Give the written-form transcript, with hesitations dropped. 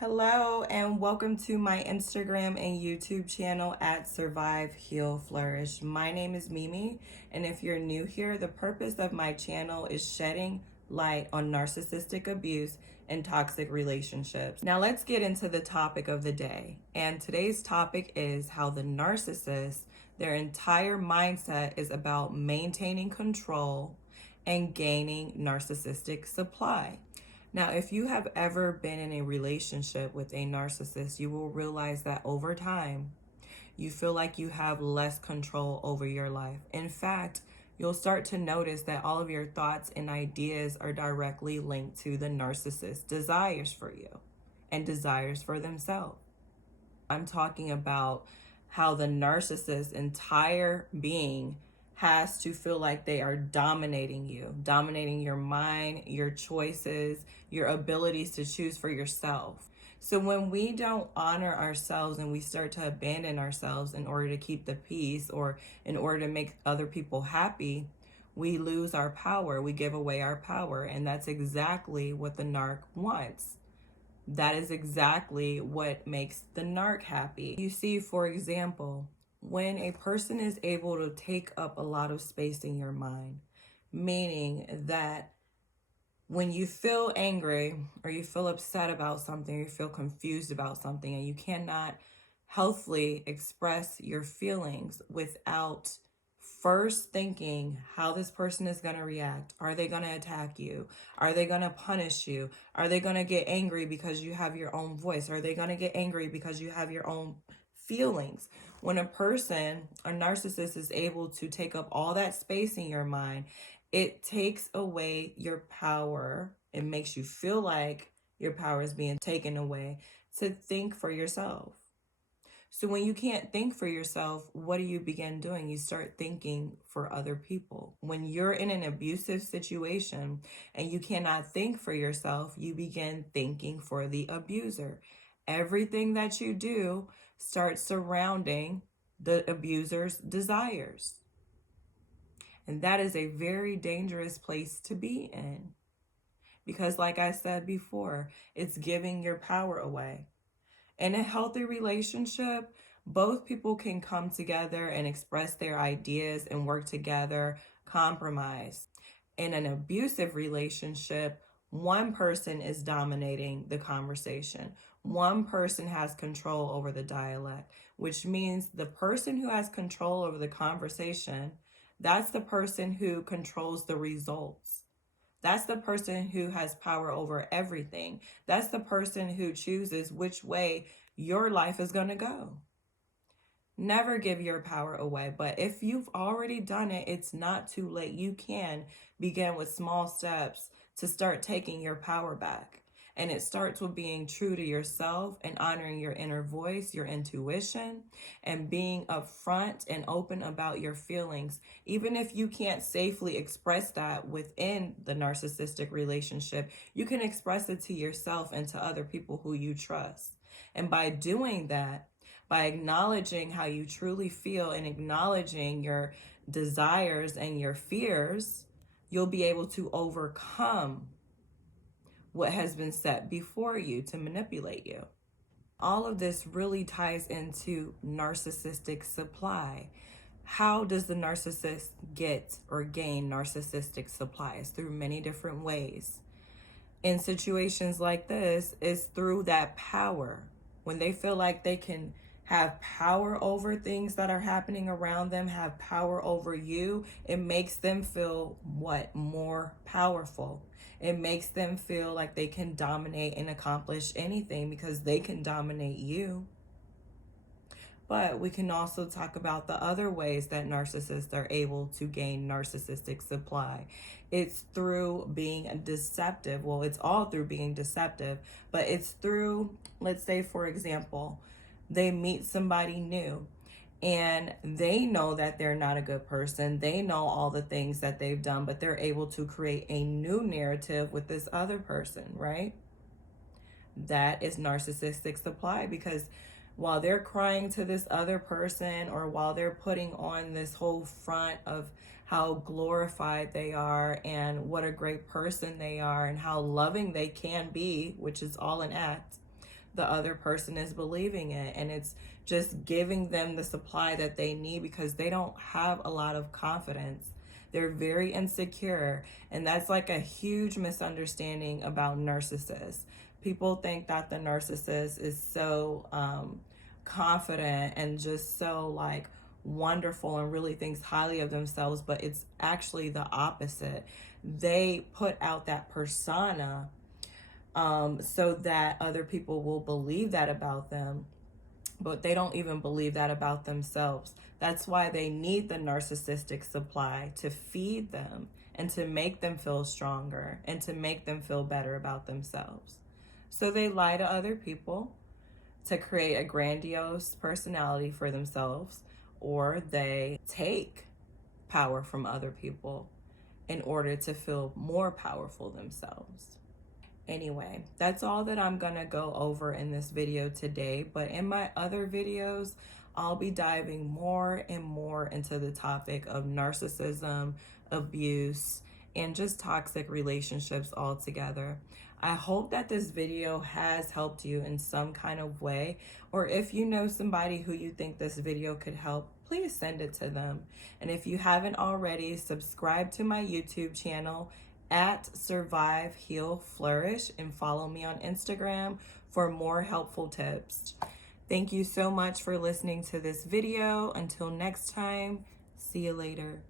Hello and welcome to my Instagram and YouTube channel at Survive, Heal, Flourish. My name is Mimi, and if you're new here, the purpose of my channel is shedding light on narcissistic abuse and toxic relationships. Now let's get into the topic of the day. And today's topic is how the narcissist, their entire mindset is about maintaining control and gaining narcissistic supply. Now, if you have ever been in a relationship with a narcissist, you will realize that over time, you feel like you have less control over your life. In fact, you'll start to notice that all of your thoughts and ideas are directly linked to the narcissist's desires for you and desires for themselves. I'm talking about how the narcissist's entire being has to feel like they are dominating you, dominating your mind, your choices, your abilities to choose for yourself. So when we don't honor ourselves and we start to abandon ourselves in order to keep the peace or in order to make other people happy, we lose our power. We give away our power. And that's exactly what the narc wants. That is exactly what makes the narc happy. You see, for example, when a person is able to take up a lot of space in your mind, meaning that when you feel angry or you feel upset about something, or you feel confused about something, and you cannot healthily express your feelings without first thinking how this person is going to react. Are they going to attack you? Are they going to punish you? Are they going to get angry because you have your own voice? Are they going to get angry because you have your own feelings? When a person, a narcissist, is able to take up all that space in your mind, it takes away your power. It makes you feel like your power is being taken away to think for yourself. So when you can't think for yourself, what do you begin doing? You start thinking for other people. When you're in an abusive situation and you cannot think for yourself, you begin thinking for the abuser. Everything that you do starts surrounding the abuser's desires. And that is a very dangerous place to be in. Because like I said before, it's giving your power away. In a healthy relationship, both people can come together and express their ideas and work together, compromise. In an abusive relationship, one person is dominating the conversation. One person has control over the dialect, which means the person who has control over the conversation, that's the person who controls the results. That's the person who has power over everything. That's the person who chooses which way your life is going to go. Never give your power away. But if you've already done it, it's not too late. You can begin with small steps to start taking your power back. And it starts with being true to yourself and honoring your inner voice, your intuition, and being upfront and open about your feelings. Even if you can't safely express that within the narcissistic relationship, you can express it to yourself and to other people who you trust. And by doing that, by acknowledging how you truly feel and acknowledging your desires and your fears, you'll be able to overcome what has been set before you to manipulate you. All of this really ties into narcissistic supply. How does the narcissist get or gain narcissistic supplies? Through many different ways. In situations like this, is through that power. When they feel like they can have power over things that are happening around them, have power over you, it makes them feel more powerful. It makes them feel like they can dominate and accomplish anything because they can dominate you. But we can also talk about the other ways that narcissists are able to gain narcissistic supply. It's through being deceptive. Well, it's all through being deceptive, but it's through, let's say, for example, they meet somebody new and they know that they're not a good person. They know all the things that they've done, but they're able to create a new narrative with this other person, right? That is narcissistic supply, because while they're crying to this other person, or while they're putting on this whole front of how glorified they are and what a great person they are and how loving they can be, which is all an act, the other person is believing it. And it's just giving them the supply that they need because they don't have a lot of confidence. They're very insecure. And that's like a huge misunderstanding about narcissists. People think that the narcissist is so confident and just so like wonderful and really thinks highly of themselves, but it's actually the opposite. They put out that persona so that other people will believe that about them, but they don't even believe that about themselves. That's why they need the narcissistic supply to feed them and to make them feel stronger and to make them feel better about themselves. So they lie to other people to create a grandiose personality for themselves, or they take power from other people in order to feel more powerful themselves. Anyway, that's all that I'm gonna go over in this video today, but in my other videos, I'll be diving more and more into the topic of narcissism, abuse, and just toxic relationships altogether. I hope that this video has helped you in some kind of way, or if you know somebody who you think this video could help, please send it to them. And if you haven't already, subscribe to my YouTube channel at Survive, Heal, Flourish, and follow me on Instagram for more helpful tips. Thank you so much for listening to this video. Until next time, see you later.